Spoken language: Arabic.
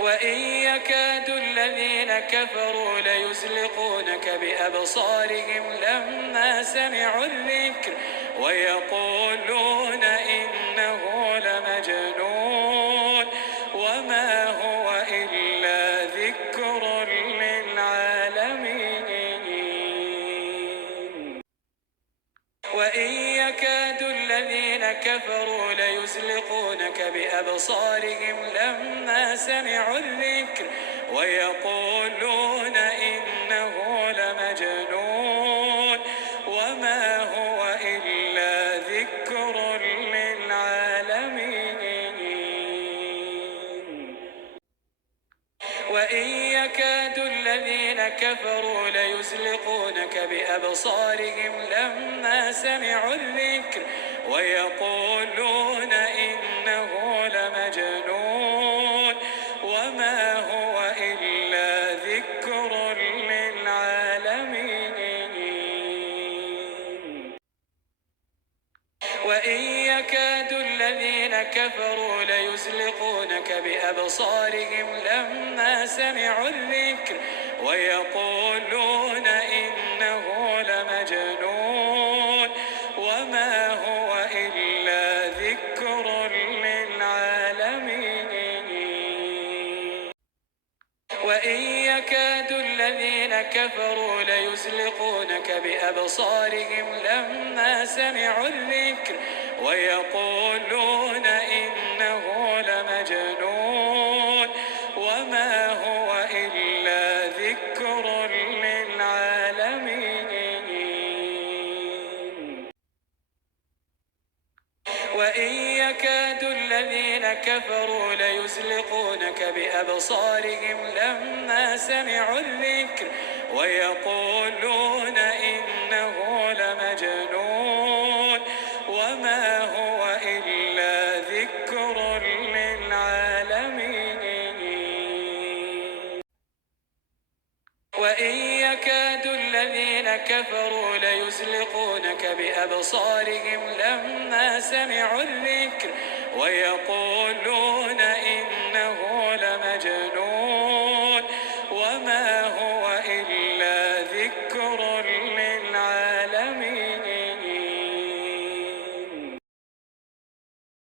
وإن يكاد الذين كفروا ليزلقونك بأبصارهم لما سمعوا الذكر ويقولون إنه لمجنون وما هو إلا ذكر للعالمين. وإن يكاد الذين كفروا ليزلقونك بأبصارهم لما سمعوا الذكر ويقولون إنه لمجنون وما هو إلا ذكر للعالمين. وإن يكاد الذين كفروا ليزلقونك بأبصارهم لما سمعوا الذكر ويقولون إنه لمجنون وما هو إلا ذكر للعالمين. وإن يكاد الذين كفروا ليزلقونك بأبصارهم لما سمعوا الذكر ويقولون إنه لمجنون وما هو إلا ذكر للعالمين. وإن يكاد الذين كفروا ليزلقونك بأبصارهم لما سمعوا الذكر ويقولون إنه لمجنون وما هو إلا ذكر للعالمين. وإن يكاد الذين كفروا ليزلقونك بأبصارهم لما سمعوا الذكر ويقولون إنه لمجنون وما هو إلا ذكر للعالمين. وإن يكاد الذين كفروا ليزلقونك بأبصارهم لما سمعوا الذكر ويقولون إنه